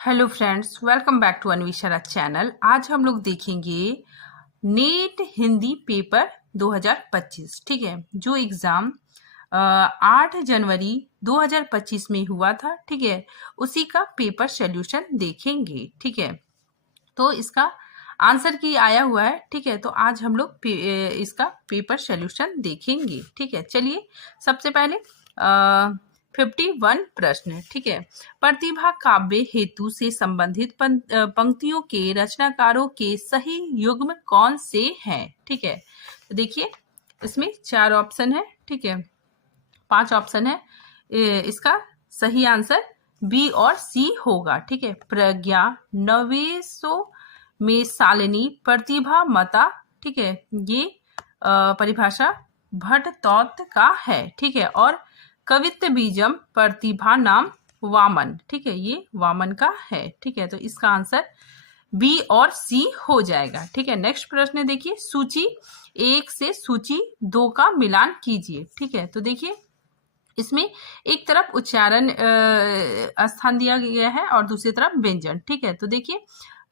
Hello friends, welcome back to Anvesha channel. आज हम लोग देखेंगे नेट हिंदी पेपर 2025। ठीक है, जो एग्ज़ाम 8 जनवरी 2025 में हुआ था। ठीक है, उसी का पेपर सोल्यूशन देखेंगे। ठीक है, तो इसका आंसर की आया हुआ है। ठीक है, तो आज हम लोग इसका पेपर सोल्यूशन देखेंगे। ठीक है, चलिए सबसे पहले 51 प्रश्न। ठीक है, प्रतिभा काव्य हेतु से संबंधित पंक्तियों के रचनाकारों के सही युग्म कौन से हैं। ठीक है, तो देखिए इसमें 4 ऑप्शन है। ठीक है, 5 ऑप्शन है। इसका सही आंसर बी और सी होगा। ठीक है, प्रज्ञा, नवेशो में शालिनी, प्रतिभा, मता। ठीक है, ये परिभाषा भट्टतौत का है। ठीक है, और कवित्व बीजम प्रतिभा नाम वामन। ठीक है, ये वामन का है। ठीक है, तो इसका आंसर बी और सी हो जाएगा। ठीक है, नेक्स्ट प्रश्न देखिए, सूची 1 से सूची 2 का मिलान कीजिए। ठीक है, तो देखिए इसमें एक तरफ उच्चारण स्थान दिया गया है और दूसरी तरफ व्यंजन। ठीक है, तो देखिए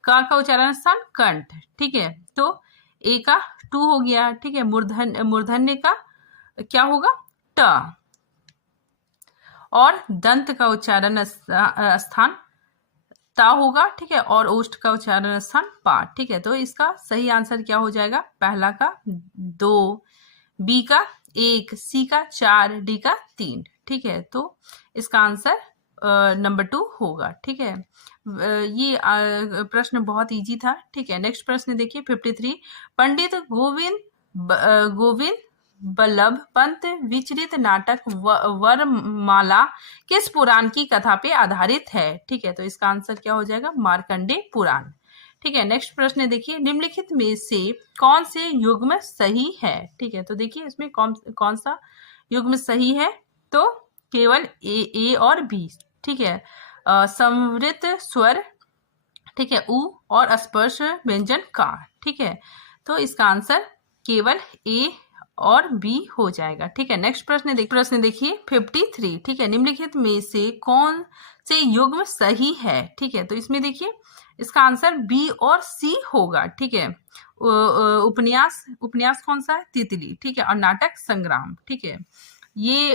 का उच्चारण स्थान कंठ। ठीक है, तो ए का टू हो गया। ठीक है, मूर्धन्य का क्या होगा ट, और दंत का उच्चारण स्थान ता होगा। ठीक है, और ओष्ठ का उच्चारण स्थान पा। ठीक है, तो इसका सही आंसर क्या हो जाएगा, पहला का 2, बी का 1, सी का 4, डी का 3। ठीक है, तो इसका आंसर नंबर 2 होगा। ठीक है, ये प्रश्न बहुत इजी था। ठीक है, नेक्स्ट प्रश्न देखिए 53, पंडित गोविंद बल्लभ पंत विचलित नाटक वरमाला किस पुराण की कथा पे आधारित है। ठीक है, तो इसका आंसर क्या हो जाएगा, मार्कंडेय पुराण। ठीक है, नेक्स्ट प्रश्न देखिए, निम्नलिखित में से कौन से युग्म सही है। ठीक है, तो देखिए इसमें कौन सा युग्म सही है, तो केवल ए और बी। ठीक है, संवृत स्वर, ठीक है, उ और स्पर्श व्यंजन का। ठीक है, तो इसका आंसर केवल ए और बी हो जाएगा। ठीक है, नेक्स्ट प्रश्न देखिए 53। ठीक है, निम्नलिखित में से कौन से युग्म सही है। ठीक है, तो इसमें देखिए इसका आंसर बी और सी होगा। ठीक है, उपन्यास कौन सा है, तितली। ठीक है, और नाटक संग्राम। ठीक है, ये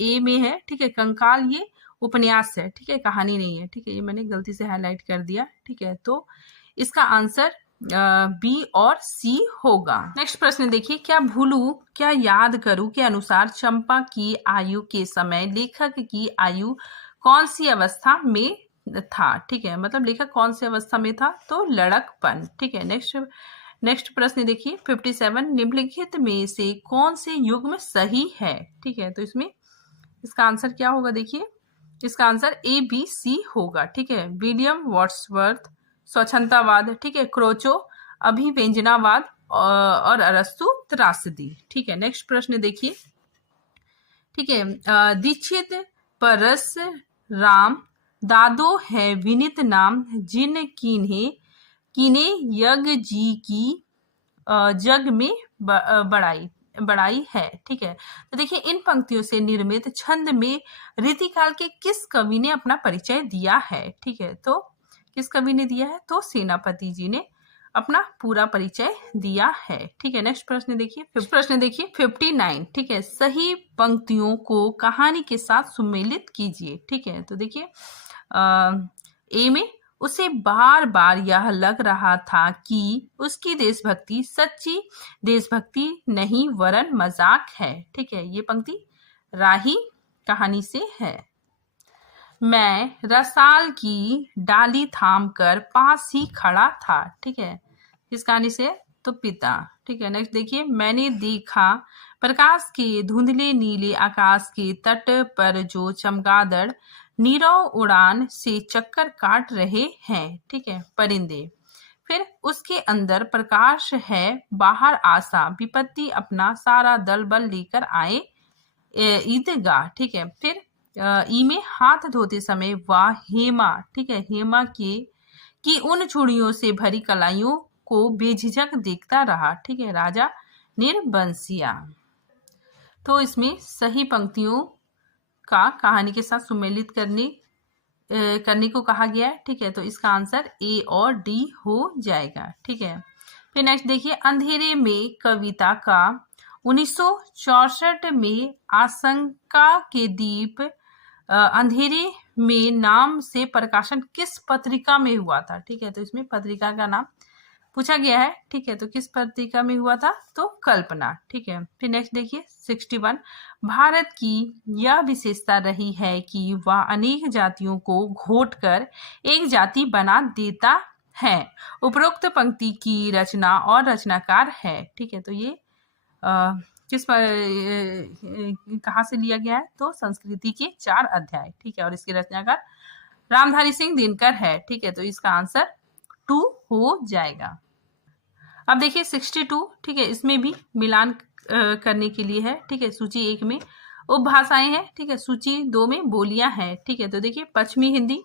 ए में है। ठीक है, कंकाल ये उपन्यास है। ठीक है, कहानी नहीं है। ठीक है, ये मैंने गलती से हाईलाइट कर दिया। ठीक है, तो इसका आंसर बी और सी होगा। नेक्स्ट प्रश्न देखिए, क्या भूलू क्या याद करूं के अनुसार चंपा की आयु के समय लेखक की आयु कौन सी अवस्था में था। ठीक है, मतलब लेखक कौन सी अवस्था में था, तो लड़कपन। ठीक है, नेक्स्ट प्रश्न देखिए 57, निम्नलिखित में से कौन से युग्म सही है। ठीक है, तो इसमें इसका आंसर क्या होगा, देखिए इसका आंसर ए बी सी होगा। ठीक है, विलियम वर्ड्सवर्थ स्वच्छंदतावाद। ठीक है, क्रोचो अभिव्यंजनावाद और अरस्तु त्रासदी। ठीक है, नेक्स्ट प्रश्न देखिए। ठीक है, दीक्षित परस राम दादो है विनित नाम जिन कीने यज्ञ जी की जग में बड़ाई है। ठीक है, तो देखिए इन पंक्तियों से निर्मित छंद में रीतिकाल के किस कवि ने अपना परिचय दिया है। ठीक है, तो किस कवि ने दिया है, तो सेनापति जी ने अपना पूरा परिचय दिया है। ठीक है, नेक्स्ट प्रश्न देखिए 59। ठीक है, सही पंक्तियों को कहानी के साथ सुमेलित कीजिए। ठीक है, तो देखिए ए में उसे बार बार यह लग रहा था कि उसकी देशभक्ति सच्ची देशभक्ति नहीं वरन मजाक है। ठीक है, ये पंक्ति राही कहानी से है। मैं रसाल की डाली थाम कर पास ही खड़ा था। ठीक है, किस कहानी से, तो पिता। ठीक है, नेक्स्ट देखिए, मैंने देखा प्रकाश के धुंधले नीले आकाश के तट पर जो चमगादड़ नीरव उड़ान से चक्कर काट रहे हैं। ठीक है, परिंदे। फिर उसके अंदर प्रकाश है, बाहर आशा विपत्ति अपना सारा दल बल लेकर आए ईदगाह। ठीक है, फिर ई में हाथ धोते समय वाह हेमा। ठीक है, हेमा की उन चूड़ियों से भरी कलाइयों को बेझिझक देखता रहा। ठीक है, राजा निर्बंसिया। तो इसमें सही पंक्तियों का कहानी के साथ सुमेलित करने करने को कहा गया है, ठीक है। तो इसका आंसर ए और डी हो जाएगा, ठीक है। फिर नेक्स्ट देखिए, अंधेरे में कविता का 1964 में आशंका के दीप अंधेरे में नाम से प्रकाशन किस पत्रिका में हुआ था, ठीक है। तो इसमें पत्रिका का नाम पूछा गया है, ठीक है। तो किस पत्रिका में हुआ था, तो कल्पना, ठीक है। फिर नेक्स्ट देखिए 61, भारत की यह विशेषता रही है कि वह अनेक जातियों को घोटकर एक जाति बना देता है। उपरोक्त पंक्ति की रचना और रचनाकार है, ठीक है। तो ये किस पर कहाँ से लिया गया है, तो संस्कृति के 4 अध्याय, ठीक है। और इसके रचनाकार रामधारी सिंह दिनकर है, ठीक है। तो इसका आंसर 2 हो जाएगा। अब देखिए 62, ठीक है। इसमें भी मिलान करने के लिए है, ठीक है। सूची 1 में उपभाषाएं हैं, ठीक है। सूची 2 में बोलियां हैं, ठीक है। तो देखिए पश्चिमी हिंदी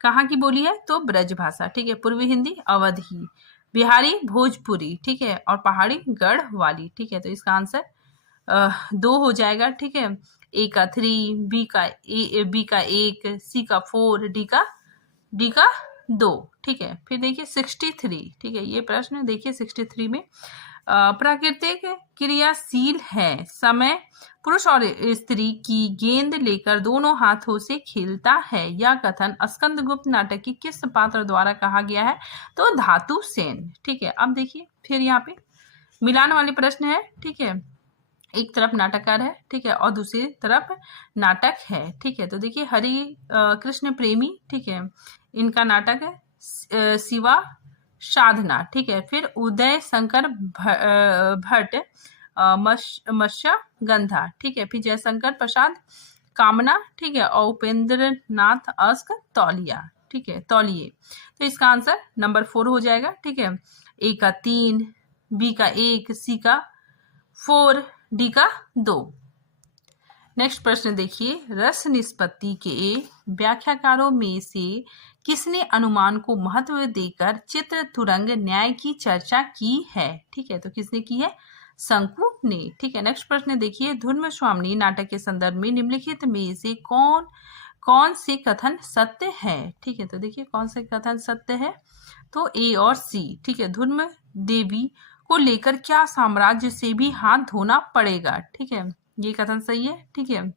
कहाँ की बोली है, तो ब्रज भाषा, ठीक है। पूर्वी हिंदी अवधी, बिहारी भोजपुरी, ठीक है। और पहाड़ी गढ़वाली, ठीक है। तो इसका आंसर 2 हो जाएगा, ठीक है। ए का 3, बी का 1, सी का 4, डी का 2, ठीक है। फिर देखिए 63, ठीक है। ये प्रश्न देखिए 63 में प्राकृतिक क्रियाशील है, समय पुरुष और स्त्री की गेंद लेकर दोनों हाथों से खेलता है। यह कथन स्कंदगुप्त नाटक की किस पात्र द्वारा कहा गया है, तो धातु सेन, ठीक है। अब देखिए फिर यहाँ पे मिलान वाले प्रश्न है, ठीक है। एक तरफ नाटककार है, ठीक है, और दूसरी तरफ नाटक है, ठीक है। तो देखिए हरि कृष्ण प्रेमी, ठीक है, इनका नाटक है शिवा साधना, ठीक है। फिर उदय शंकर भट्ट मत्स्य गंधा, ठीक है। फिर जयशंकर प्रसाद कामना, ठीक है। और उपेंद्र नाथ अस्क तौलिया, ठीक है, तौलिए। तो इसका आंसर नंबर 4 हो जाएगा, ठीक है। ए का 3, बी का 1, सी का 4, डी का 2। नेक्स्ट प्रश्न देखिए, रस निष्पत्ति के व्याख्याकारों में से किसने अनुमान को महत्व देकर चित्र तुरंग न्याय की चर्चा की है, ठीक है। तो किसने की है, शंकु ने, ठीक है। नेक्स्ट प्रश्न देखिए, धूर्म स्वामिनी नाटक के संदर्भ में निम्नलिखित में से कौन से कथन सत्य है, ठीक है। तो देखिए कौन से कथन सत्य है, तो ए और सी, ठीक है। धूर्म देवी को लेकर क्या साम्राज्य से भी हाथ धोना पड़ेगा, ठीक है, ये कथन सही है, ठीक है।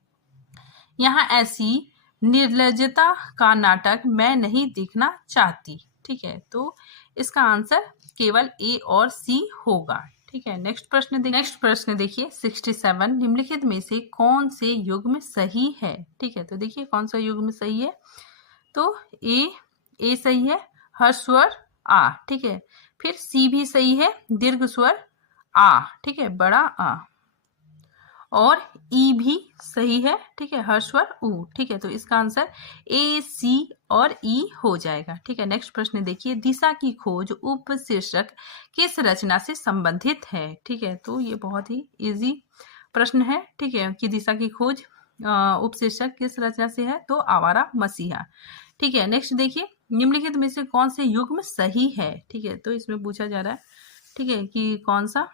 यहाँ ऐसी निर्लज्जता का नाटक मैं नहीं देखना चाहती, ठीक है। तो इसका आंसर केवल ए और सी होगा, ठीक है। नेक्स्ट प्रश्न देखिए 67, निम्नलिखित में से कौन से युग्म सही है, ठीक है। तो देखिए कौन सा युग्म सही है, तो ए सही है, हर्ष स्वर आ, ठीक है। फिर सी भी सही है, दीर्घ स्वर आ, ठीक है, बड़ा आ। और ई भी सही है, ठीक है, हर्ष स्वर ऊ, ठीक है। तो इसका आंसर ए, सी और ई हो जाएगा, ठीक है। नेक्स्ट प्रश्न देखिए, दिशा की खोज उपशीर्षक किस रचना से संबंधित है, ठीक है। तो ये बहुत ही इजी प्रश्न है, ठीक है, कि दिशा की खोज उपशीर्षक किस रचना से है, तो आवारा मसीहा, ठीक है। नेक्स्ट देखिए, निम्नलिखित में से कौन से युग्म सही है, ठीक है। तो इसमें पूछा जा रहा है, ठीक है, कि कौन सा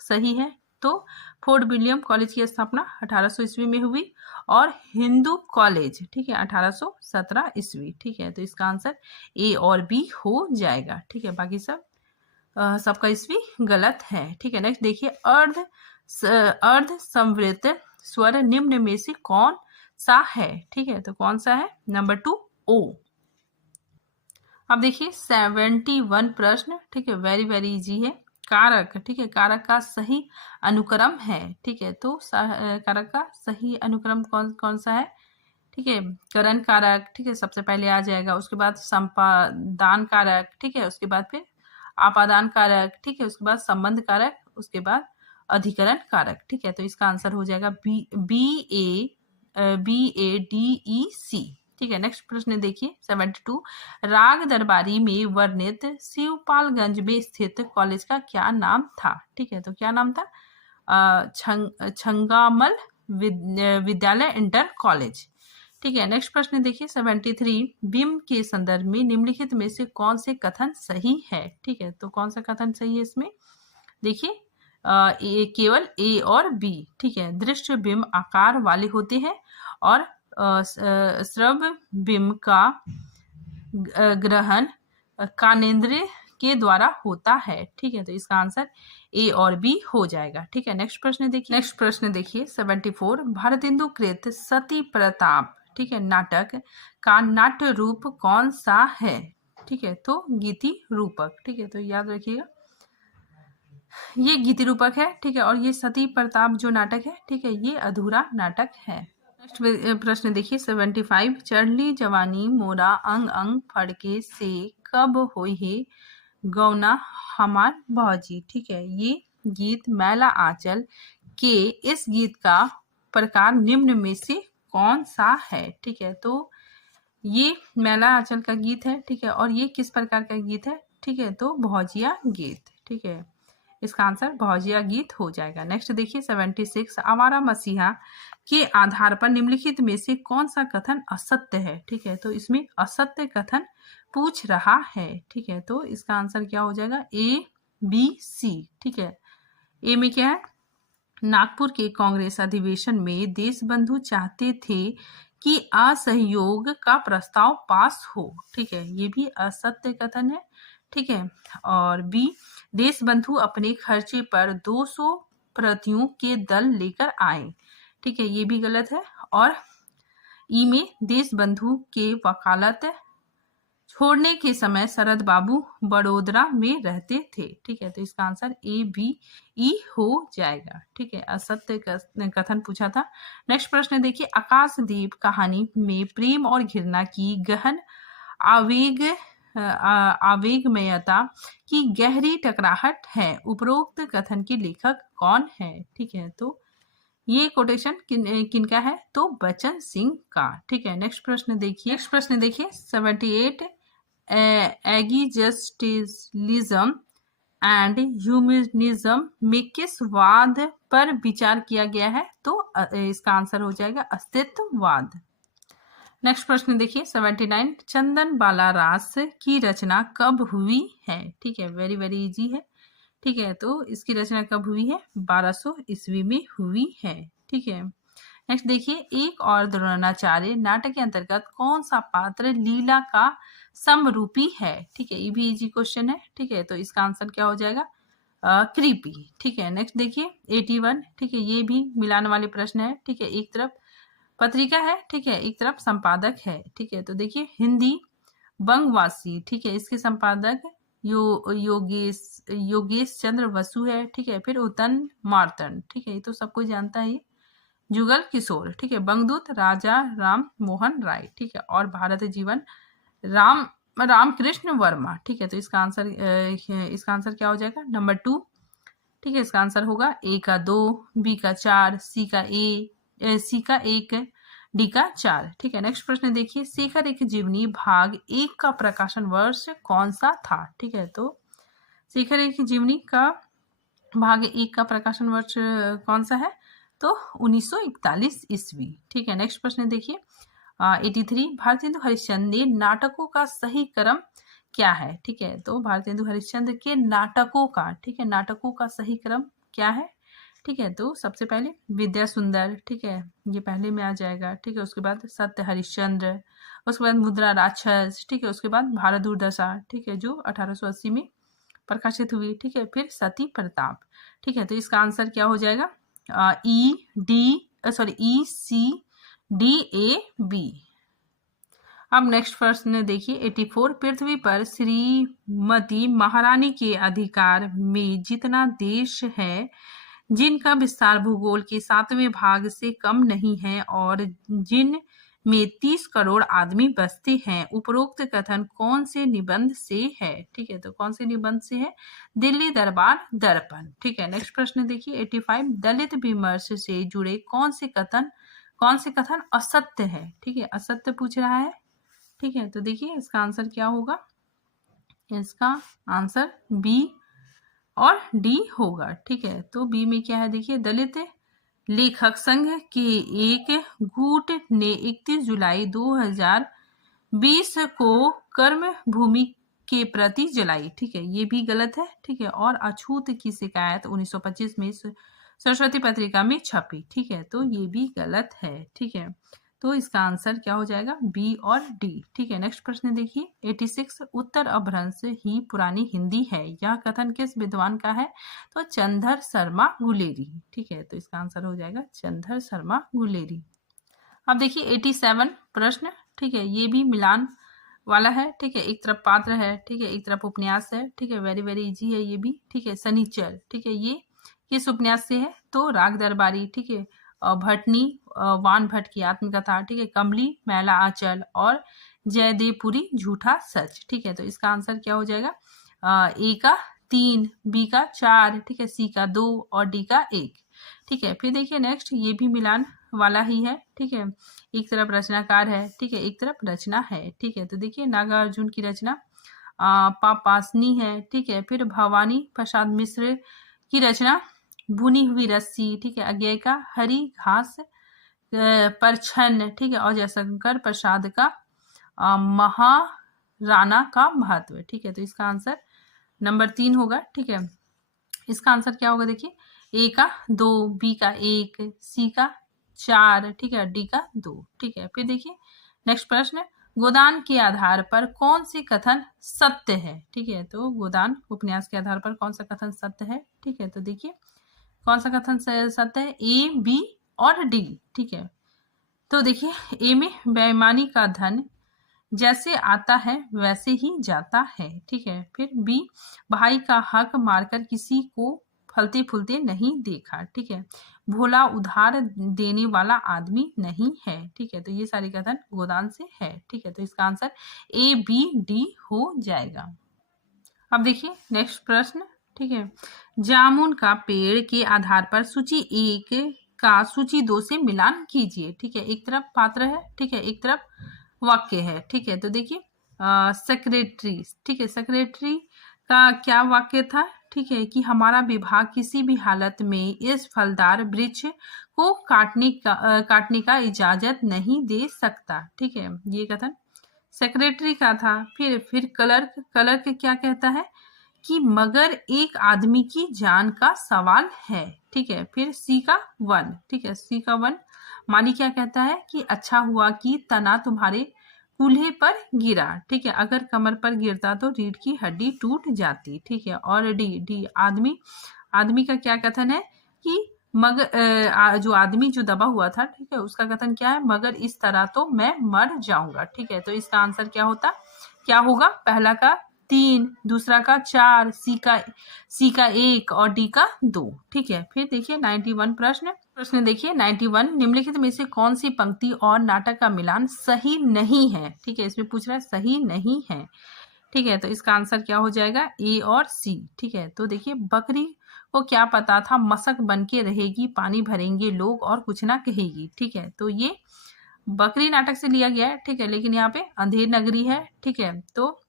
सही है, तो फोर्ट विलियम कॉलेज की स्थापना 1800 ईस्वी में हुई और हिंदू कॉलेज, ठीक है, 1817 ईस्वी, ठीक है। तो इसका आंसर ए और बी हो जाएगा, ठीक है। बाकी सबका ईस्वी गलत है, ठीक है। नेक्स्ट देखिए, अर्ध संवृत स्वर निम्न में से कौन सा है, ठीक है। तो कौन सा है, नंबर 2 ओ। अब देखिए 71 प्रश्न, ठीक है, वेरी वेरी इजी है। कारक, ठीक है, कारक का सही अनुक्रम है, ठीक है। तो कारक का सही अनुक्रम कौन सा है, ठीक है। करण कारक, ठीक है, सबसे पहले आ जाएगा, उसके बाद संपादान कारक, ठीक है, उसके बाद फिर आपादान कारक, ठीक है, उसके बाद संबंध कारक, उसके बाद अधिकरण कारक, ठीक है। तो इसका आंसर हो जाएगा बी ए डी ई सी, ठीक है। नेक्स्ट प्रश्न देखिए 72, राग दरबारी में वर्णित शिवपालगंज में स्थित कॉलेज का क्या नाम था, ठीक है। तो क्या नाम था, छंगामल विद्यालय इंटर कॉलेज, ठीक है। नेक्स्ट प्रश्न देखिए 73, बिंब के संदर्भ में निम्नलिखित में से कौन से कथन सही है, ठीक है। तो कौन सा कथन सही है इसमें, देखिए केवल ए और बी, ठीक है। दृश्य बिंब आकार वाले होते हैं और श्रवबिंब का ग्रहण कानेंद्रिय के द्वारा होता है। ठीक है, तो इसका आंसर ए और बी हो जाएगा। ठीक है, नेक्स्ट प्रश्न देखिए 74। भारतेंदु कृत सती प्रताप, ठीक है, नाटक का नाट्य रूप कौन सा है? ठीक है, तो गीति रूपक। ठीक है, तो याद रखिएगा ये गीति रूपक है। ठीक है, और ये सती प्रताप जो नाटक है, ठीक है, ये अधूरा नाटक है। नेक्स्ट प्रश्न देखिए 75। चढ़ली जवानी मोरा अंग अंग फड़के से कब होई है गौना हमार भौजी। ठीक है, ये गीत मैला आंचल के इस गीत का प्रकार निम्न में से कौन सा है? ठीक है, तो ये मैला आंचल का गीत है। ठीक है, और ये किस प्रकार का गीत है? ठीक है, तो भौजिया गीत। ठीक है, इसका आंसर भौजिया गीत हो जाएगा। नेक्स्ट देखिए 76। आवारा मसीहा के आधार पर निम्नलिखित में से कौन सा कथन असत्य है? ठीक है, तो इसमें असत्य कथन पूछ रहा है। ठीक है, तो इसका आंसर क्या हो जाएगा? A B C. ठीक है, ए में क्या है? नागपुर के कांग्रेस अधिवेशन में देशबंधु चाहते थे कि असहयोग का प्रस्ताव पास हो। ठीक है, ये भी असत्य कथन है। ठीक है, और बी देशबंधु अपने खर्चे पर 200 प्रतियों के दल लेकर आए। ठीक है, ये भी गलत है। और ई में देशबंधु के वकालत छोड़ने के समय शरद बाबू बड़ोदरा में रहते थे। ठीक है, तो इसका आंसर ए बी ई हो जाएगा। ठीक है, असत्य कथन पूछा था। नेक्स्ट प्रश्न देखिए। आकाशदीप कहानी में प्रेम और घृणा की गहन आवेगमयता की गहरी टकराहट है। उपरोक्त कथन के लेखक कौन है? ठीक है, तो ये कोटेशन किनका है? तो बच्चन सिंह का। ठीक है, नेक्स्ट प्रश्न देखिए 78। एगिजस्टिलिज्म एंड ह्यूमनिज्म में किस वाद पर विचार किया गया है? तो इसका आंसर हो जाएगा अस्तित्ववाद। नेक्स्ट प्रश्न देखिए 79। चंदन बाला रास की रचना कब हुई है? ठीक है, वेरी वेरी इजी है। ठीक है, तो इसकी रचना कब हुई है? 1200 ईस्वी में हुई है। ठीक है, नेक्स्ट देखिए। एक और द्रोणाचार्य नाटक के अंतर्गत कौन सा पात्र लीला का समरूपी है? ठीक है, ये भी इजी क्वेश्चन है। ठीक है, तो इसका आंसर क्या हो जाएगा? कृपी। ठीक है, नेक्स्ट देखिए 81। ठीक है, ये भी मिलान वाले प्रश्न है। ठीक है, एक तरफ पत्रिका है, ठीक है, एक तरफ संपादक है। ठीक है, तो देखिए हिंदी बंगवासी, ठीक है, इसके संपादक योगेश चंद्र वसु है। ठीक है, फिर उतन मार्तंड, ठीक है, ये तो सबको जानता है। जुगल किशोर, ठीक है, बंगदूत राजा राम मोहन राय, ठीक है, और भारत जीवन रामकृष्ण वर्मा। ठीक है, तो इसका आंसर क्या हो जाएगा? नंबर 2। ठीक है, इसका आंसर होगा ए का 2, बी का 4, सी का 1, डी का 4। ठीक है, नेक्स्ट प्रश्न देखिए। शेखर एक जीवनी भाग 1 का प्रकाशन वर्ष कौन सा था? ठीक है, तो शेखर एक जीवनी का भाग 1 का प्रकाशन वर्ष कौन सा है? तो 1941 ईस्वी। ठीक है, नेक्स्ट प्रश्न देखिए 83। भारतेंदु हरिश्चंद्र ने नाटकों का सही क्रम क्या है? ठीक है, तो भारतेंदु हरिश्चंद्र के नाटकों का, ठीक है, नाटकों का सही क्रम क्या है? ठीक है, तो सबसे पहले विद्या सुंदर, ठीक है, ये पहले में आ जाएगा। ठीक है, उसके बाद सत्य हरिश्चंद्र, उसके बाद मुद्रा राक्षस, ठीक है, उसके बाद भारत दुर्दशा, ठीक है, जो 1880 में प्रकाशित हुई। ठीक है, फिर सती प्रताप। ठीक है, तो इसका आंसर क्या हो जाएगा? ई सी डी ए बी। अब नेक्स्ट प्रश्न देखिए 84। पृथ्वी पर श्रीमती महारानी के अधिकार में जितना देश है जिनका विस्तार भूगोल के 7वें भाग से कम नहीं है और जिन में 30 करोड़ आदमी बसते हैं, उपरोक्त कथन कौन से निबंध से है? ठीक है, तो कौन से निबंध से है? दिल्ली दरबार दर्पण। ठीक है, नेक्स्ट प्रश्न देखिए 85। दलित विमर्श से जुड़े कौन से कथन असत्य है? ठीक है, असत्य पूछ रहा है। ठीक है, तो देखिए इसका आंसर क्या होगा? इसका आंसर बी और डी होगा। ठीक है, तो बी में क्या है? देखिए दलित लेखक संघ के एक गुट ने 31 जुलाई 2020 को कर्म भूमि के प्रति जलाई। ठीक है, ये भी गलत है। ठीक है, और अछूत की शिकायत 1925 में सरस्वती पत्रिका में छपी। ठीक है, तो ये भी गलत है। ठीक है, तो इसका आंसर क्या हो जाएगा, बी और डी। ठीक है, नेक्स्ट प्रश्न देखिए 86, उत्तर अपभ्रंश ही पुरानी हिंदी है, यह कथन किस विद्वान का है? तो चंद्र शर्मा गुलेरी। ठीक है, तो इसका आंसर हो जाएगा चंद्र शर्मा गुलेरी। अब देखिए 87 प्रश्न, ठीक है, ये भी मिलान वाला है। ठीक है, एक तरफ पात्र है, ठीक है, एक तरफ उपन्यास है। ठीक है, वेरी वेरी इजी है ये भी। ठीक है, शनिचर, ठीक है, ये किस उपन्यास से है? तो राग दरबारी। ठीक है, भटनी वान भट्ट की आत्मकथा। ठीक है, कमली मैला आंचल और जयदेवपुरी झूठा सच। ठीक है, तो इसका आंसर क्या हो जाएगा, ए का 3, बी का 4, ठीक है, सी का 2 और डी का 1। ठीक है, फिर देखिए नेक्स्ट, ये भी मिलान वाला ही है। ठीक है, एक तरफ रचनाकार है, ठीक है, एक तरफ रचना है। ठीक है, तो देखिए नागार्जुन की रचना पापासनी है। ठीक है, फिर भवानी प्रसाद मिश्र की रचना भुनी हुई रस्सी। ठीक है, अज्ञे का हरी घास पर छन्न। ठीक है, और जयशंकर प्रसाद का महाराणा का महत्व। ठीक है, तो इसका आंसर नंबर 3 होगा। ठीक है, इसका आंसर क्या होगा, देखिए ए का 2, बी का 1, सी का 4, ठीक है, डी का 2। ठीक है, फिर देखिए नेक्स्ट प्रश्न, गोदान के आधार पर कौन सी कथन सत्य है? ठीक है, तो गोदान उपन्यास के आधार पर कौन सा कथन सत्य है? ठीक है, तो देखिए कौन सा कथन सत्य है, ए, बी और डी। ठीक है, तो देखिए ए में बेईमानी का धन जैसे आता है वैसे ही जाता है। ठीक है, फिर बी, भाई का हक मारकर किसी को फलते फूलते नहीं देखा। ठीक है, भोला उधार देने वाला आदमी नहीं है। ठीक है, तो ये सारी कथन गोदान से है। ठीक है, तो इसका आंसर ए, बी, डी हो जाएगा। अब देखिए नेक्स्ट प्रश्न, ठीक है, जामुन का पेड़ के आधार पर सूची 1 का सूची 2 से मिलान कीजिए। ठीक है, एक तरफ पात्र है, ठीक है, एक तरफ वाक्य है। ठीक है, तो देखिए सेक्रेटरी। ठीक है, सेक्रेटरी का क्या वाक्य था? ठीक है, कि हमारा विभाग किसी भी हालत में इस फलदार वृक्ष को काटने का इजाजत नहीं दे सकता। ठीक है, ये कथन सेक्रेटरी का था। फिर क्लर्क क्या कहता है कि मगर एक आदमी की जान का सवाल है। ठीक है, फिर सी का 1, ठीक है, सी का 1, माली क्या कहता है कि अच्छा हुआ कि तना तुम्हारे कूल्हे पर गिरा। ठीक है, अगर कमर पर गिरता तो रीढ़ की हड्डी टूट जाती। ठीक है, और डी आदमी का क्या कथन है कि मगर जो आदमी जो दबा हुआ था, ठीक है, उसका कथन क्या है, मगर इस तरह तो मैं मर जाऊंगा। ठीक है, तो इसका आंसर क्या होगा, पहला का 3, दूसरा का 4, सी का 1 और डी का 2। ठीक है, फिर देखिए 91 प्रश्न देखिए 91, निम्नलिखित में से कौन सी पंक्ति और नाटक का मिलान सही नहीं है? ठीक है, इसमें पूछ रहा है सही नहीं है। ठीक है, तो इसका आंसर क्या हो जाएगा, ए और सी। ठीक है, तो देखिए बकरी को क्या पता था मशक बन के रहेगी, पानी भरेंगे लोग और कुछ ना कहेगी। ठीक है, तो ये बकरी नाटक से लिया गया है। ठीक है, लेकिन यहाँ पे अंधेर नगरी है। ठीक है, तो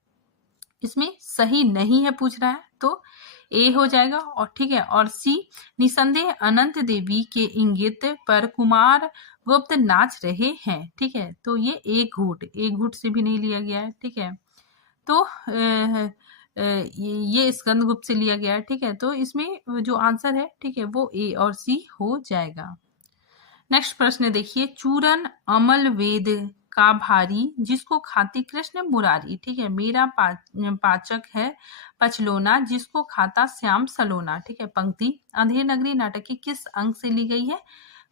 इसमें सही नहीं है पूछ रहा है, तो ए हो जाएगा। और ठीक है, और सी, निसंदेह अनंत देवी के इंगित पर कुमार गुप्त नाच रहे हैं। ठीक है, तो ये एक घूट से भी नहीं लिया गया है। ठीक है, तो ये स्कंदगुप्त से लिया गया है। ठीक है, तो इसमें जो आंसर है, ठीक है, वो ए और सी हो जाएगा। नेक्स्ट प्रश्न देखिए, चूरन अमल वेद का भारी जिसको खाती कृष्ण मुरारी। ठीक है, मेरा पाचक है पचलोना जिसको खाता श्याम सलोना। ठीक है, पंक्ति अंधेर नगरी नाटक की किस अंक से ली गई है?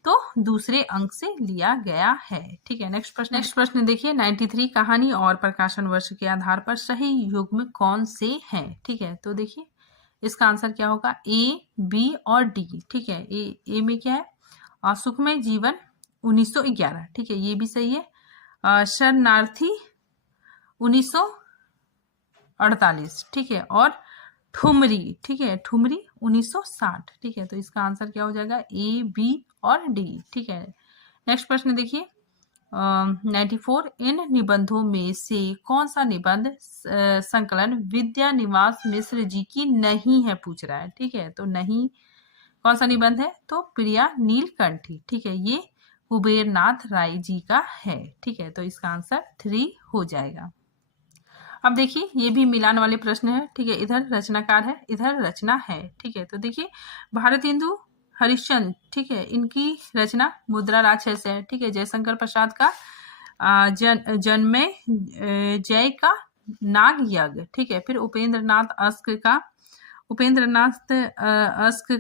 तो दूसरे अंक से लिया गया है। ठीक है, नेक्स्ट प्रश्न देखिए 93, कहानी और प्रकाशन वर्ष के आधार पर सही युग्म कौन से हैं? ठीक है, तो देखिए इसका आंसर क्या होगा, ए, बी और डी। ठीक है, ए में क्या है, सुखमय जीवन 1911। ठीक है, ये भी सही है। शरणार्थी 1948। ठीक है, और ठुमरी, ठीक है, ठुमरी 1960। ठीक है, तो इसका आंसर क्या हो जाएगा, ए, बी और डी। ठीक है, नेक्स्ट प्रश्न देखिए 94, इन निबंधों में से कौन सा निबंध संकलन विद्या निवास मिश्र जी की नहीं है पूछ रहा है। ठीक है, तो नहीं कौन सा निबंध है, तो प्रिया नीलकंठी। ठीक है, ये कुबेरनाथ राय जी का है। ठीक है, तो इसका आंसर 3 हो जाएगा। अब देखिए ये भी मिलान वाले प्रश्न है। ठीक है, इधर रचनाकार है, इधर रचना है। ठीक है, तो देखिए भारतेंदु हरिश्चंद्र, ठीक है, इनकी रचना मुद्रा राक्षस है, ठीक है। जयशंकर प्रसाद का जन्मे जय का नाग यज्ञ, ठीक है। फिर उपेंद्रनाथ अस्क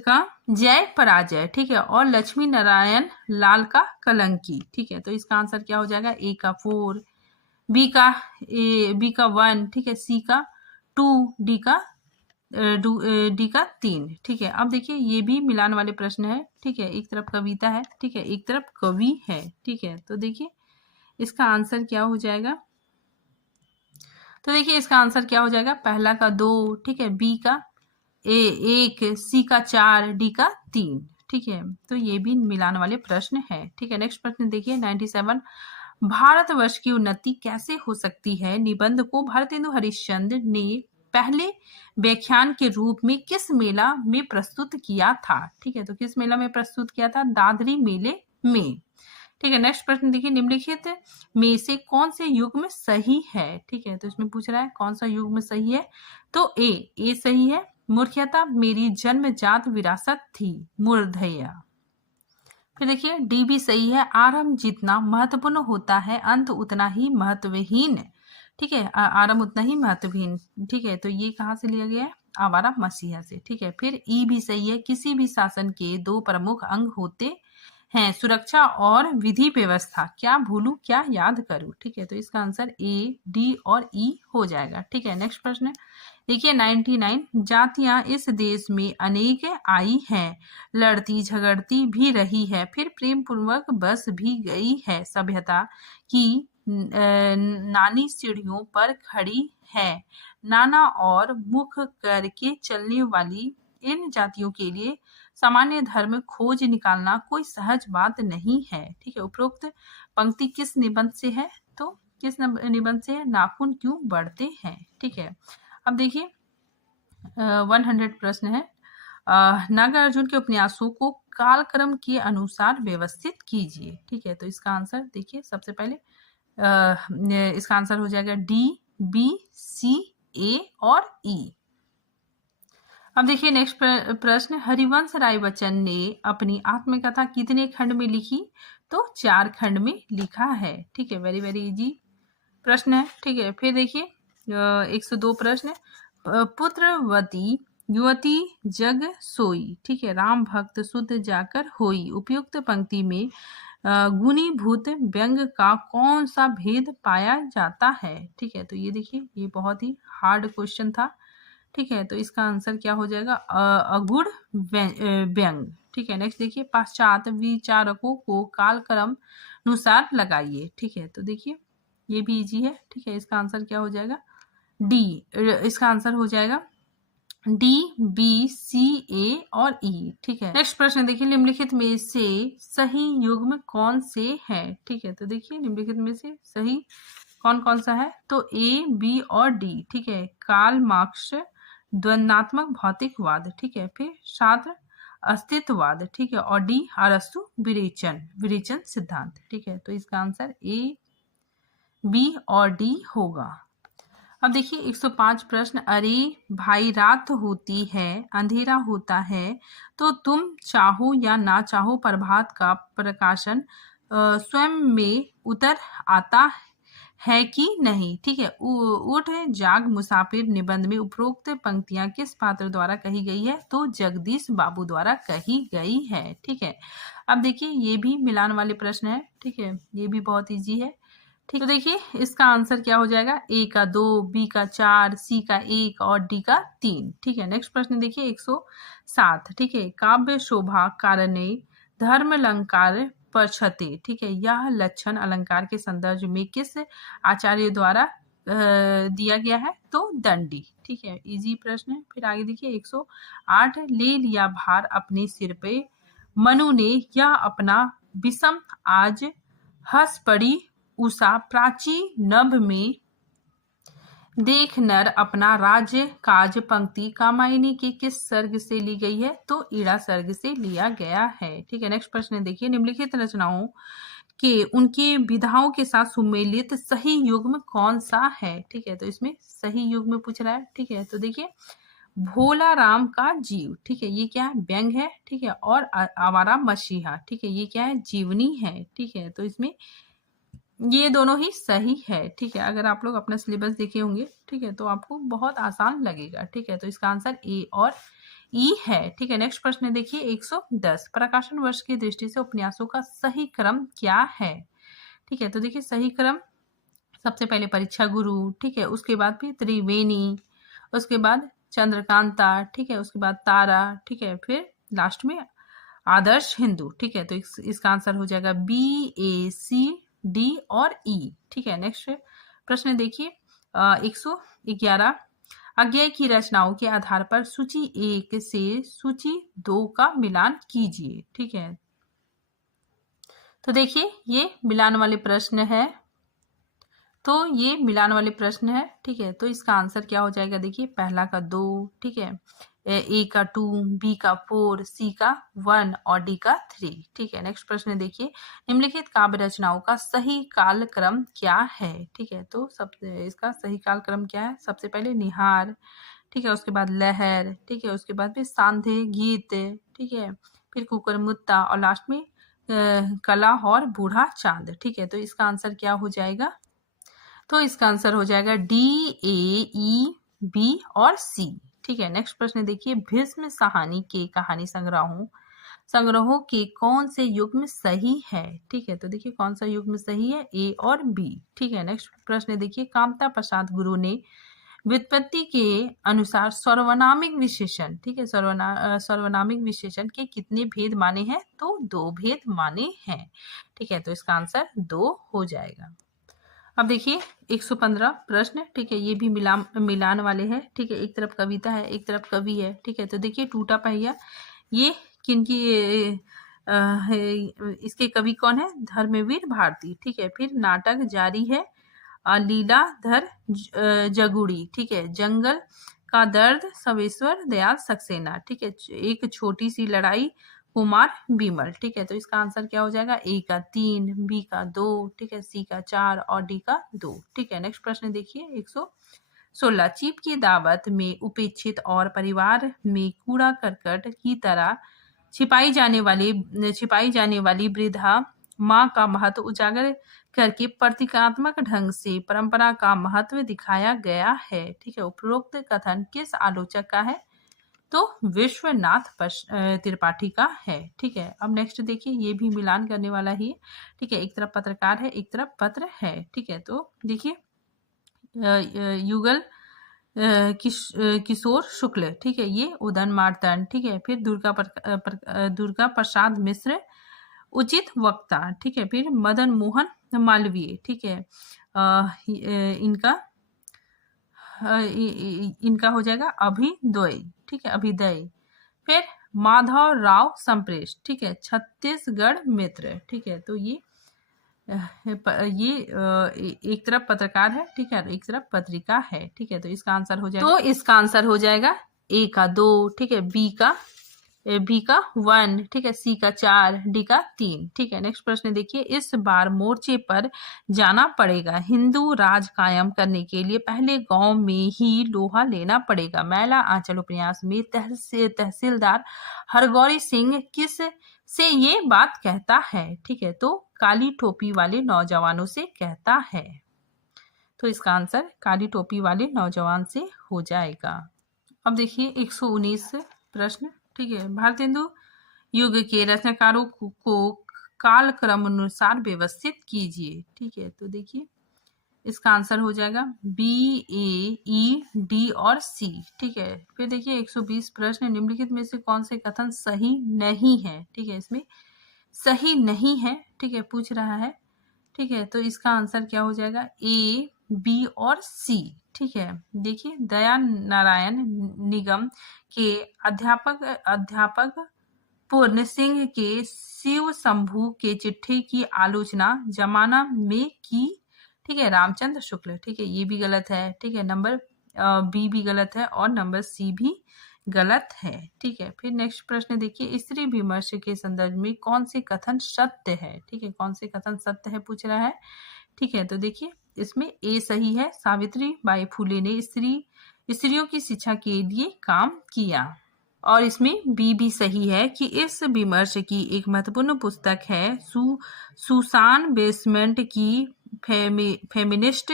का जय पराजय, ठीक है। और लक्ष्मी नारायण लाल का कलंकी, ठीक है। तो इसका आंसर क्या हो जाएगा? ए का 4, बी का 1, ठीक है, सी का 2, डी का 3, ठीक है। अब देखिए ये भी मिलान वाले प्रश्न है, ठीक है। एक तरफ कविता है, ठीक है, एक तरफ कवि है, ठीक है। तो देखिए इसका आंसर क्या हो जाएगा? तो देखिए इसका आंसर क्या हो जाएगा? पहला का 2, ठीक है, बी का 1, सी का 4, डी का 3, ठीक है। तो ये भी मिलान वाले प्रश्न है, ठीक है। नेक्स्ट प्रश्न देखिए 97, भारतवर्ष की उन्नति कैसे हो सकती है निबंध को भारतेंदु हरिश्चंद्र ने पहले व्याख्यान के रूप में किस मेला में प्रस्तुत किया था, ठीक है। तो किस मेला में प्रस्तुत किया था? दादरी मेले में, ठीक है। नेक्स्ट प्रश्न देखिए, निम्नलिखित में से कौन से युग्म सही है, ठीक है। तो इसमें पूछ रहा है कौन सा युग्म सही है, तो ए सही है। मूर्खता मेरी जन्मजात विरासत थी, मूर्धया। फिर देखिए डी भी सही है। आरंभ जितना महत्वपूर्ण होता है अंत उतना ही महत्वहीन, ठीक है। आरंभ उतना ही महत्वहीन, ठीक है। तो ये कहाँ से लिया गया है? आवारा मसीहा से, ठीक है। फिर ई भी सही है। किसी भी शासन के 2 प्रमुख अंग होते हैं, सुरक्षा और विधि व्यवस्था। क्या भूलूं क्या याद करूं, ठीक है। तो इसका आंसर ए, डी और ई हो जाएगा, ठीक है। नेक्स्ट प्रश्न देखिए 99, जातियां इस देश में अनेक आई हैं, लड़ती झगड़ती भी रही है, फिर प्रेम पूर्वक बस भी गई है। सभ्यता की नानी सीढ़ियों पर खड़ी है, नाना और मुख करके चलने वाली इन जातियों के लिए सामान्य धर्म खोज निकालना कोई सहज बात नहीं है, ठीक है। उपरोक्त पंक्ति किस निबंध से है? तो किस निबंध से है? नाखून क्यों बढ़ते हैं, ठीक है। अब देखिए 100 प्रश्न है। नागार्जुन के उपन्यासों को कालक्रम के अनुसार व्यवस्थित कीजिए, ठीक है। तो इसका आंसर देखिए सबसे पहले इसका आंसर हो जाएगा डी, बी, सी, ए और ई। अब देखिए नेक्स्ट प्रश्न, हरिवंश राय बच्चन ने अपनी आत्मकथा कितने खंड में लिखी? तो 4 खंड में लिखा है, ठीक है। वेरी वेरी इजी प्रश्न है, ठीक है। फिर देखिए 102 प्रश्न, पुत्रवती युवती जग सोई, ठीक है, राम भक्त शुद्ध जाकर होई। उपयुक्त पंक्ति में गुणीभूत व्यंग का कौन सा भेद पाया जाता है, ठीक है। तो ये देखिए ये बहुत ही हार्ड क्वेश्चन था, ठीक है। तो इसका आंसर क्या हो जाएगा? अगुण व्यंग, ठीक है। नेक्स्ट देखिए, पाश्चात विचारकों को कालक्रम अनुसार लगाइए, ठीक है। तो देखिए ये भी इजी है, ठीक है। इसका आंसर क्या हो जाएगा? डी, इसका आंसर हो जाएगा डी, बी, सी, ए और ई, ठीक है। नेक्स्ट प्रश्न देखिए, निम्नलिखित में से सही युग्म कौन से है, ठीक है। तो देखिए निम्नलिखित में से सही कौन कौन सा है? तो ए, बी और डी, ठीक है। कार्ल मार्क्स द्वंद्वात्मक भौतिकवाद, ठीक है। फिर छात्र अस्तित्ववाद, ठीक है। और डी अरस्तु विरेचन सिद्धांत, ठीक है। तो इसका आंसर ए, बी और डी होगा। अब देखिए 105 प्रश्न, अरे भाई रात होती है अंधेरा होता है तो तुम चाहो या ना चाहो प्रभात का प्रकाशन स्वयं में उतर आता है कि नहीं, ठीक है। उठ जाग मुसाफिर निबंध में उपरोक्त पंक्तियां किस पात्र द्वारा कही गई है? तो जगदीश बाबू द्वारा कही गई है, ठीक है। अब देखिए ये भी मिलान वाले प्रश्न है, ठीक है। ये भी बहुत इजी है, ठीक। तो देखिए इसका आंसर क्या हो जाएगा? ए का 2, बी का 4, सी का 1 और डी का 3, ठीक है। नेक्स्ट प्रश्न देखिए 107, ठीक है। काव्य शोभा कारणे धर्म अलंकार पछते, ठीक है। यह लक्षण अलंकार के संदर्भ में किस आचार्य द्वारा दिया गया है? तो दंडी, ठीक है। इजी प्रश्न है। फिर आगे देखिए 108, ले लिया भार अपने सिर पे मनु ने, यह अपना विषम आज हंस पड़ी उषा, प्राची नभ में देख नर अपना राज्य काज। पंक्ति कामायनी के किस सर्ग से ली गई है? तो ईड़ा सर्ग से लिया गया है, ठीक है। नेक्स्ट प्रश्न देखिए, निम्नलिखित रचनाओं के उनके विधाओं के साथ सुमेलित सही युग्म कौन सा है, ठीक है। तो इसमें सही युग्म पूछ रहा है, ठीक है। तो देखिए भोला राम का जीव, ठीक है, ये क्या है, व्यंग है, ठीक है, और आवारा मसीहा, ठीक है, ये क्या है, जीवनी है, ठीक है, तो इसमें ये दोनों ही सही है, ठीक है। अगर आप लोग अपना सिलेबस देखे होंगे, ठीक है, तो आपको बहुत आसान लगेगा, ठीक है, तो इसका आंसर ए और ई है, ठीक है। नेक्स्ट प्रश्न देखिए 110, प्रकाशन वर्ष की दृष्टि से उपन्यासों का सही क्रम क्या है, ठीक है, तो देखिए सही क्रम सबसे पहले परीक्षा गुरु, ठीक है, उसके बाद फिर त्रिवेणी, उसके बाद चंद्रकांता, ठीक है, उसके बाद तारा, ठीक है, फिर लास्ट में आदर्श हिंदू, ठीक है, तो इसका आंसर हो जाएगा बी, ए, सी, डी और ई, ठीक है। नेक्स्ट प्रश्न देखिए 111, अज्ञेय की रचनाओं के आधार पर सूची 1 से सूची 2 का मिलान कीजिए, ठीक है, तो देखिए ये मिलान वाले प्रश्न है, तो ये मिलान वाले प्रश्न है, ठीक है, तो इसका आंसर क्या हो जाएगा, देखिए पहला का 2, ठीक है, ए का 2, बी का 4, सी का 1 और डी का 3, ठीक है। नेक्स्ट प्रश्न देखिए, निम्नलिखित काव्य रचनाओं का सही कालक्रम क्या है, ठीक है, तो सब इसका सही कालक्रम क्या है, सबसे पहले निहार, ठीक है, उसके बाद लहर, ठीक है, उसके बाद फिर सांधे गीत, ठीक है, फिर कुकर मुत्ता और लास्ट में कला और बूढ़ा चांद, ठीक है, तो इसका आंसर क्या हो जाएगा, तो इसका आंसर हो जाएगा डी, ए, ई, बी और सी, ठीक है। नेक्स्ट प्रश्न देखिए, भीष्म साहनी के कहानी संग्रहों के कौन से युग्म सही है, ठीक है, तो देखिए कौन सा युग्म सही है, ए और बी, ठीक है। नेक्स्ट प्रश्न देखिए, कामता प्रसाद गुरु ने व्युत्पत्ति के अनुसार सर्वनामिक विशेषण, ठीक है, सर्वनामिक विशेषण के कितने भेद माने हैं, तो 2 भेद माने हैं, ठीक है, तो इसका आंसर 2 हो जाएगा। अब देखिए 115 प्रश्न, ठीक है, ये भी मिलान वाले हैं, ठीक है, एक तरफ कविता है, एक तरफ कवि है, ठीक है, तो देखिए टूटा पहिया, ये किनकी इसके कवि कौन है, धर्मवीर भारती, ठीक है, फिर नाटक जारी है, लीलाधर जगुड़ी, ठीक है, जंगल का दर्द सवेश्वर दयाल सक्सेना, ठीक है, एक छोटी सी लड़ाई कुमार बीमल, ठीक है, तो इसका आंसर क्या हो जाएगा, ए का 3, बी का 2, ठीक है, सी का 4 और डी का 2, ठीक है। नेक्स्ट प्रश्न देखिए 116, चीप की दावत में उपेक्षित और परिवार में कूड़ा करकट की तरह छिपाई जाने वाली वृद्धा माँ का महत्व उजागर करके प्रतीकात्मक ढंग से परंपरा का महत्व दिखाया गया है, ठीक है, उपरोक्त कथन किस आलोचक का है, तो विश्वनाथ त्रिपाठी का है, ठीक है। अब नेक्स्ट देखिए, ये भी मिलान करने वाला ही है, ठीक है, एक तरफ पत्रकार है, एक तरफ पत्र है, ठीक है, तो देखिए युगल किशोर शुक्ल, ठीक है, ये उदयन मार्तंड, ठीक है, फिर दुर्गा प्रसाद मिश्र उचित वक्ता, ठीक है, फिर मदन मोहन मालवीय, ठीक है, इनका हो जाएगा अभिदय, ठीक है, अभिदय, फिर माधव राव संप्रेष, ठीक है, छत्तीसगढ़ मित्र, ठीक है, तो ये एक तरफ पत्रकार है, ठीक है, एक तरफ पत्रिका है, ठीक है, तो इसका आंसर हो जाएगा, तो इसका आंसर हो जाएगा ए का 2, ठीक है, बी का 1, ठीक है, सी का 4, डी का 3, ठीक है। नेक्स्ट प्रश्न देखिए, इस बार मोर्चे पर जाना पड़ेगा, हिंदू राज कायम करने के लिए पहले गांव में ही लोहा लेना पड़ेगा, मैला आंचल उपन्यास में तहसीलदार हरगौरी सिंह किस से ये बात कहता है, ठीक है, तो काली टोपी वाले नौजवानों से कहता है, तो इसका आंसर काली टोपी वाले नौजवान से हो जाएगा। अब देखिए 119 प्रश्न, ठीक है, भारतेंदु युग के रचनाकारों को कालक्रम अनुसार व्यवस्थित कीजिए, ठीक है, तो देखिए इसका आंसर हो जाएगा बी, ए, ई, डी और सी, ठीक है। फिर देखिए 120 प्रश्न, निम्नलिखित में से कौन से कथन सही नहीं है, ठीक है, इसमें सही नहीं है, ठीक है, पूछ रहा है, ठीक है, तो इसका आंसर क्या हो जाएगा, ए, बी और सी, ठीक है। देखिए दया नारायण निगम के अध्यापक पूर्ण सिंह के शिव शंभू के चिट्ठी की आलोचना जमाना में की, ठीक है, रामचंद्र शुक्ल, ठीक है, ये भी गलत है, ठीक है, नंबर बी भी गलत है और नंबर सी भी गलत है, ठीक है। फिर नेक्स्ट प्रश्न देखिए, स्त्री विमर्श के संदर्भ में कौन से कथन सत्य है, ठीक है, कौन से कथन सत्य है पूछ रहा है, ठीक है, तो देखिए इसमें ए सही है, सावित्री बाई फुले ने स्त्री स्त्रियों की शिक्षा के लिए काम किया। और इसमें बी भी सही है कि इस विमर्श की एक महत्वपूर्ण पुस्तक है सुसान बेसमेंट की फेमिनिस्ट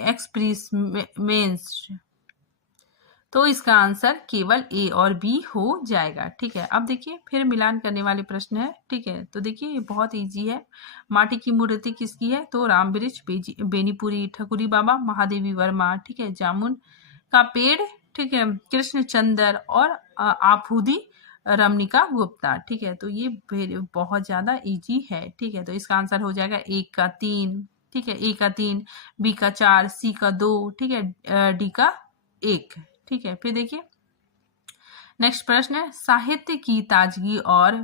एक्सप्रेसमेंट्स। तो इसका आंसर केवल ए और बी हो जाएगा। ठीक है, अब देखिए फिर मिलान करने वाले प्रश्न है। ठीक है, तो देखिए ये बहुत इजी है। माटी की मूर्ति किसकी है? तो राम वृक्ष, बेनीपुरी ठकुरी बाबा, महादेवी वर्मा। ठीक है, जामुन का पेड़। ठीक है, कृष्णचंद्र और आफूदी रमनिका गुप्ता। ठीक है, तो ये बहुत ज्यादा इजी है। ठीक है, तो इसका आंसर हो जाएगा ए का 3। ठीक है, ए का 3, बी का 4, सी का 2। ठीक है, डी का 1। ठीक है, फिर देखिए नेक्स्ट प्रश्न है, साहित्य की ताजगी और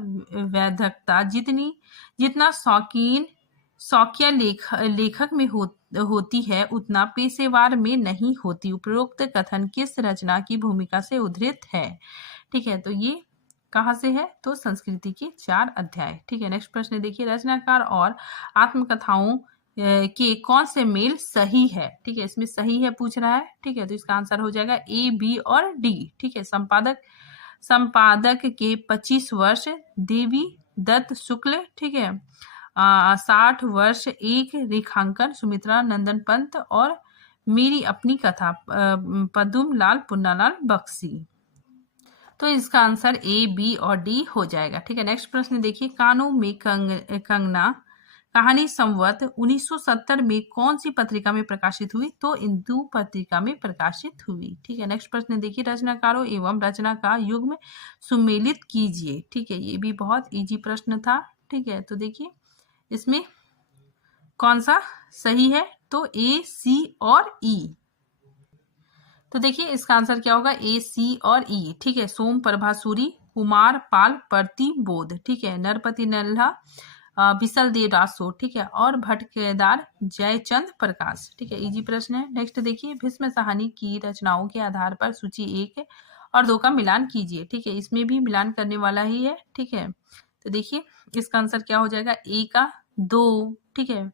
वैधकता जितना शौकिया लेखक में होती है उतना पेशेवर में नहीं होती। उपरोक्त कथन किस रचना की भूमिका से उद्धृत है? ठीक है, तो ये कहाँ से है? तो संस्कृति के 4 अध्याय। ठीक है, नेक्स्ट प्रश्न देखिए, रचनाकार और आत्मकथाओं के कौन से मेल सही है? ठीक है, इसमें सही है पूछ रहा है। ठीक है, तो इसका आंसर हो जाएगा ए, बी और डी। ठीक है, संपादक के 25 वर्ष देवी दत्त शुक्ल। ठीक है, 60 वर्ष एक रेखांकन सुमित्रा नंदन पंत और मेरी अपनी कथा पदुम लाल पुन्नालाल बख्शी। तो इसका आंसर ए, बी और डी हो जाएगा। ठीक है, नेक्स्ट प्रश्न देखिए, कानों में कंगना कहानी संवत 1970 में कौन सी पत्रिका में प्रकाशित हुई? तो इंदु पत्रिका में प्रकाशित हुई। ठीक है, नेक्स्ट प्रश्न देखिए, रचनाकारों एवं रचना का युग्म सुमेलित कीजिए। ठीक है, ये भी बहुत इजी प्रश्न था। ठीक है, तो देखिए इसमें कौन सा सही है? तो ए, सी और ई। तो देखिए इसका आंसर क्या होगा? ए, सी और ई। ठीक है, सोम प्रभासूरी, कुमार पाल प्रतिबोध। ठीक है, नरपति नल्हा, बिसल देव रासो। ठीक है, और भटकेदार जयचंद प्रकाश। ठीक है, इजी प्रश्न है। नेक्स्ट देखिए, भीष्म साहनी की रचनाओं के आधार पर सूची 1 और 2 का मिलान कीजिए। ठीक है, इसमें भी मिलान करने वाला ही है। ठीक है, तो देखिए इसका आंसर क्या हो जाएगा? ए का 2। ठीक है,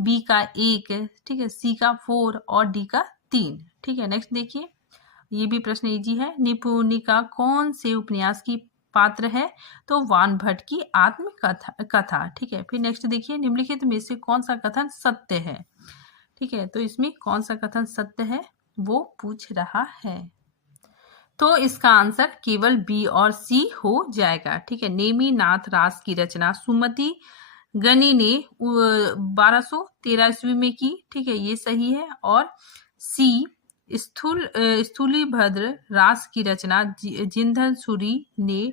बी का 1। ठीक है, सी का 4 और डी का 3। ठीक है, नेक्स्ट देखिए, ये भी प्रश्न इजी है। निपुणिका कौन से उपन्यास की पात्र है? तो वान भट्ट की आत्मकथा। ठीक है, फिर नेक्स्ट देखिए, निम्नलिखित में से कौन सा कथन सत्य है? ठीक है, तो इसमें कौन सा कथन सत्य है वो पूछ रहा है। तो इसका आंसर केवल बी और सी हो जाएगा। ठीक है, नेमी नाथ रास की रचना सुमति गनी ने 1213 ईस्वी में की। ठीक है, ये सही है। और सी स्थूलीभद्र रास की रचना जिंधन सूरी ने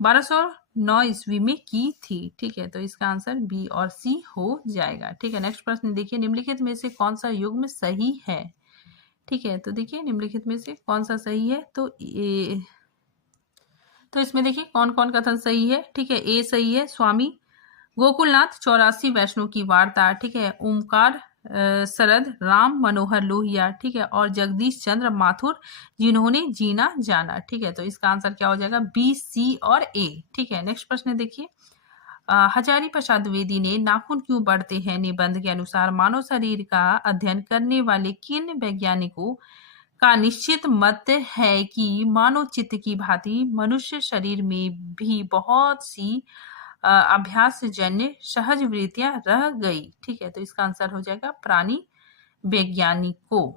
1209 ईस्वी में की थी। ठीक है, तो इसका आंसर बी और सी हो जाएगा। ठीक है, नेक्स्ट प्रश्न देखिए, निम्नलिखित में से कौन सा युग्म सही है? ठीक है, तो देखिए निम्नलिखित में से कौन सा सही है? तो इसमें देखिए कौन कौन कथन सही है। ठीक है, ए सही है, स्वामी गोकुलनाथ 84 वैष्णव की वार्ता। ठीक है, ओमकार शरद राम मनोहर लोहिया। ठीक है, और जगदीश चंद्र माथुर जिन्होंने जीना जाना। ठीक है, तो इसका आंसर क्या हो जाएगा? बी, सी और ए। ठीक है, नेक्स्ट प्रश्न देखिए, हजारी प्रसाद द्विवेदी ने नाखून क्यों बढ़ते हैं निबंध के अनुसार मानव शरीर का अध्ययन करने वाले किन वैज्ञानिकों का निश्चित मत है कि मानव चित्त की भांति मनुष्य शरीर में भी बहुत सी अभ्यास जन्य सहज वृत्तियां रह गई। ठीक है, तो इसका आंसर हो जाएगा प्राणी वैज्ञानिकों।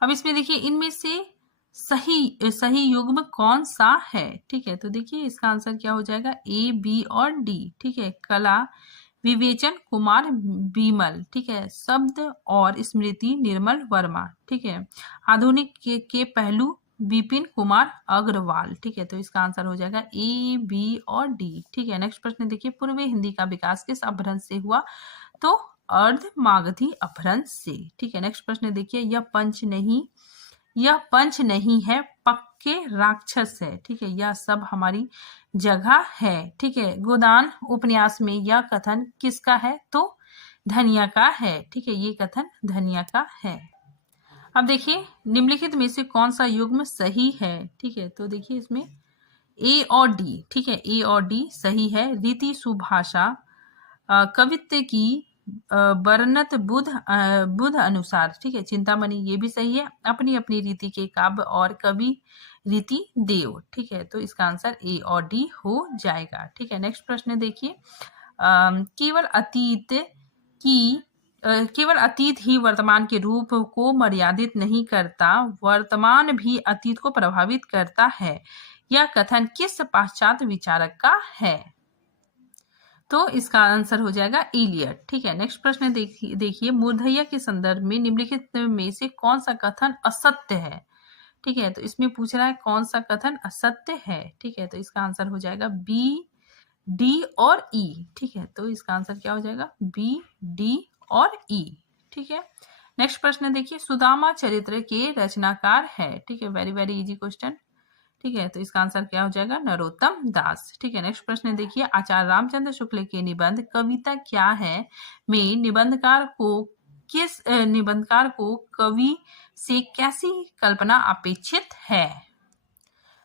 अब इसमें देखिए, इनमें से सही युग्म कौन सा है? ठीक है, तो देखिए इसका आंसर क्या हो जाएगा? ए, बी और डी। ठीक है, कला विवेचन कुमार बीमल। ठीक है, शब्द और स्मृति निर्मल वर्मा। ठीक है, आधुनिक के पहलू विपिन कुमार अग्रवाल। ठीक है, तो इसका आंसर हो जाएगा ए, बी और डी। ठीक है, नेक्स्ट प्रश्न देखिए, पूर्वी हिंदी का विकास किस अपभ्रंश से हुआ? तो अर्ध मागधी अपभ्रंश से। ठीक है, नेक्स्ट प्रश्न देखिए, यह पंच नहीं है पक्के राक्षस है। ठीक है, यह सब हमारी जगह है। ठीक है, गोदान उपन्यास में यह कथन किसका है? तो धनिया का है। ठीक है, ये कथन धनिया का है। अब देखिए, निम्नलिखित में से कौन सा युग्म सही है? ठीक है, तो देखिए इसमें ए और डी। ठीक है, ए और डी सही है। रीति सुभाषा कवित्व की वर्णत बुध अनुसार, ठीक है, चिंतामणि ये भी सही है, अपनी अपनी रीति के काव्य और कवि रीति देव, ठीक है, तो इसका आंसर ए और डी हो जाएगा। ठीक है, नेक्स्ट प्रश्न देखिए, केवल अतीत की केवल अतीत ही वर्तमान के रूप को मर्यादित नहीं करता, वर्तमान भी अतीत को प्रभावित करता है, यह कथन किस पाश्चात्य विचारक का है? तो इसका आंसर हो जाएगा इलियट। ठीक है, नेक्स्ट प्रश्न देखिए, मूर्धन्य के संदर्भ में निम्नलिखित में से कौन सा कथन असत्य है? ठीक है, तो इसमें पूछ रहा है कौन सा कथन असत्य है। ठीक है, तो इसका आंसर हो जाएगा बी, डी और ई। ठीक है, तो इसका आंसर क्या हो जाएगा? बी, डी और ई। ठीक है, नेक्स्ट प्रश्न देखिए, सुदामा चरित्र के रचनाकार है। ठीक है, वेरी वेरी इजी क्वेश्चन। ठीक है, तो इसका आंसर क्या हो जाएगा? नरोत्तम दास। ठीक है, नेक्स्ट प्रश्न देखिए, आचार्य रामचंद्र शुक्ल के निबंध कविता क्या है में निबंधकार को कवि से कैसी कल्पना अपेक्षित है?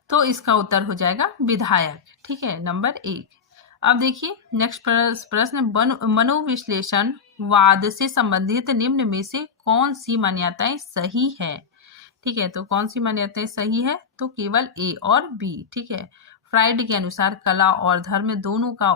तो इसका उत्तर हो जाएगा विधायक। ठीक है, नंबर 1। अब देखिए नेक्स्ट प्रश्न, मनोविश्लेषण वाद से संबंधित निम्न में से कौन सी मान्यताएं सही है? ठीक है, तो कौन सी मान्यताएं सही है? तो केवल ए और बी। ठीक है, फ्राइड के अनुसार कला और धर्म दोनों का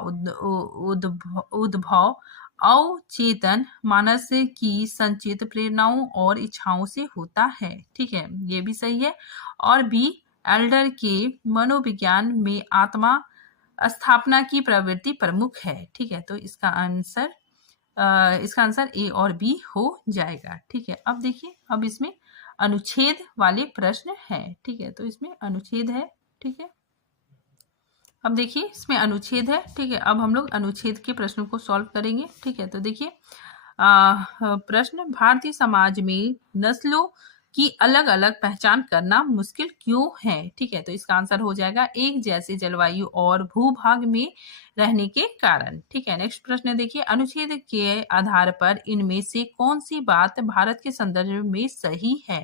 उद्भव अवचेतन मानस की संचित प्रेरणाओं और इच्छाओं से होता है। ठीक है, ये भी सही है। और बी, एल्डर के मनोविज्ञान में आत्मा स्थापना की प्रवृत्ति प्रमुख है। ठीक है, तो इसका आंसर ए और बी हो जाएगा। ठीक है, अब देखिए, अब इसमें अनुच्छेद वाले प्रश्न है। ठीक है, तो इसमें अनुच्छेद है। ठीक है, अब देखिए इसमें अनुच्छेद है। ठीक है, अब हम लोग अनुच्छेद के प्रश्नों को सॉल्व करेंगे। ठीक है, तो देखिए प्रश्न, भारतीय समाज में नस्लों की अलग अलग पहचान करना मुश्किल क्यों है? ठीक है, तो इसका आंसर हो जाएगा एक जैसे जलवायु और भूभाग में रहने के कारण। ठीक है, नेक्स्ट प्रश्न देखिए, अनुच्छेद के आधार पर इनमें से कौन सी बात भारत के संदर्भ में सही है?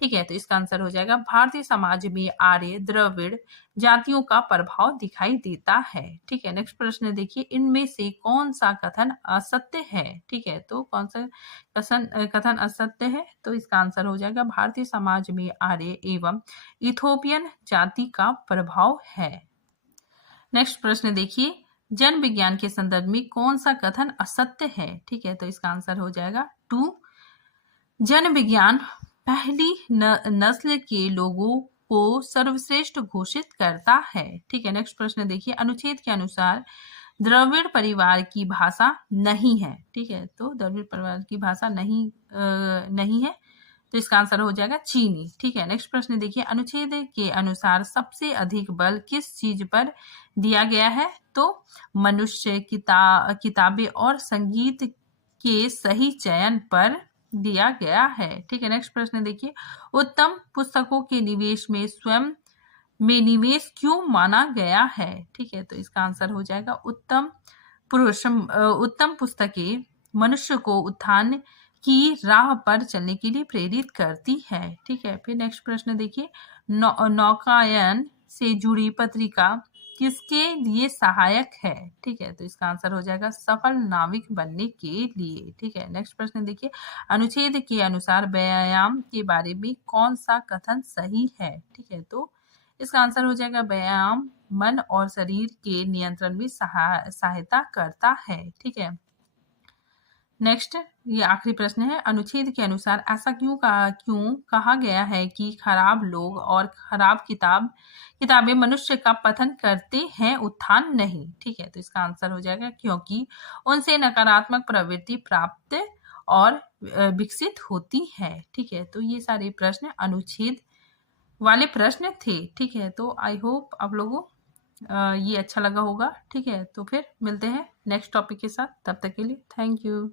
ठीक है, तो इसका आंसर हो जाएगा भारतीय समाज में आर्य द्रविड़ जातियों का प्रभाव दिखाई देता है। ठीक है, नेक्स्ट प्रश्न देखिए, इनमें से कौन सा कथन असत्य है? ठीक है, तो कौन सा कथन असत्य है? तो इसका आंसर हो जाएगा भारतीय समाज में आर्य एवं इथोपियन जाति का प्रभाव है। नेक्स्ट प्रश्न देखिए, जन विज्ञान के संदर्भ में कौन सा कथन असत्य है? ठीक है, तो इसका आंसर हो जाएगा 2, जन विज्ञान पहली नस्ल के लोगों को सर्वश्रेष्ठ घोषित करता है। ठीक है, नेक्स्ट प्रश्न देखिए, अनुच्छेद के अनुसार द्रविड़ परिवार की भाषा नहीं है। ठीक है, तो द्रविड़ परिवार की भाषा नहीं है, तो इसका आंसर हो जाएगा चीनी। ठीक है, नेक्स्ट प्रश्न देखिए, अनुच्छेद के अनुसार सबसे अधिक बल किस चीज पर दिया गया है? तो मनुष्य, किताबें और संगीत के सही चयन पर दिया गया है। ठीक है, नेक्स्ट प्रश्न देखिए, उत्तम पुस्तकों के निवेश में स्वयं में निवेश क्यों माना गया है? ठीक है, तो इसका आंसर हो जाएगा उत्तम पुस्तकें मनुष्य को उत्थान की राह पर चलने के लिए प्रेरित करती है। ठीक है, फिर नेक्स्ट प्रश्न देखिए, नौकायन से जुड़ी पत्रिका किसके लिए सहायक है? ठीक है, तो इसका आंसर हो जाएगा सफल नाविक बनने के लिए। ठीक है, नेक्स्ट प्रश्न देखिए, अनुच्छेद के अनुसार व्यायाम के बारे में कौन सा कथन सही है? ठीक है, तो इसका आंसर हो जाएगा व्यायाम मन और शरीर के नियंत्रण में सहायता करता है। ठीक है, नेक्स्ट ये आखिरी प्रश्न है, अनुच्छेद के अनुसार ऐसा क्यों कहा गया है कि खराब लोग और खराब किताबें मनुष्य का पतन करते हैं, उत्थान नहीं? ठीक है, तो इसका आंसर हो जाएगा क्योंकि उनसे नकारात्मक प्रवृत्ति प्राप्त और विकसित होती है। ठीक है, तो ये सारे प्रश्न अनुच्छेद वाले प्रश्न थे। ठीक है, तो आई होप आप लोगों ये अच्छा लगा होगा। ठीक है, तो फिर मिलते हैं नेक्स्ट टॉपिक के साथ, तब तक के लिए थैंक यू।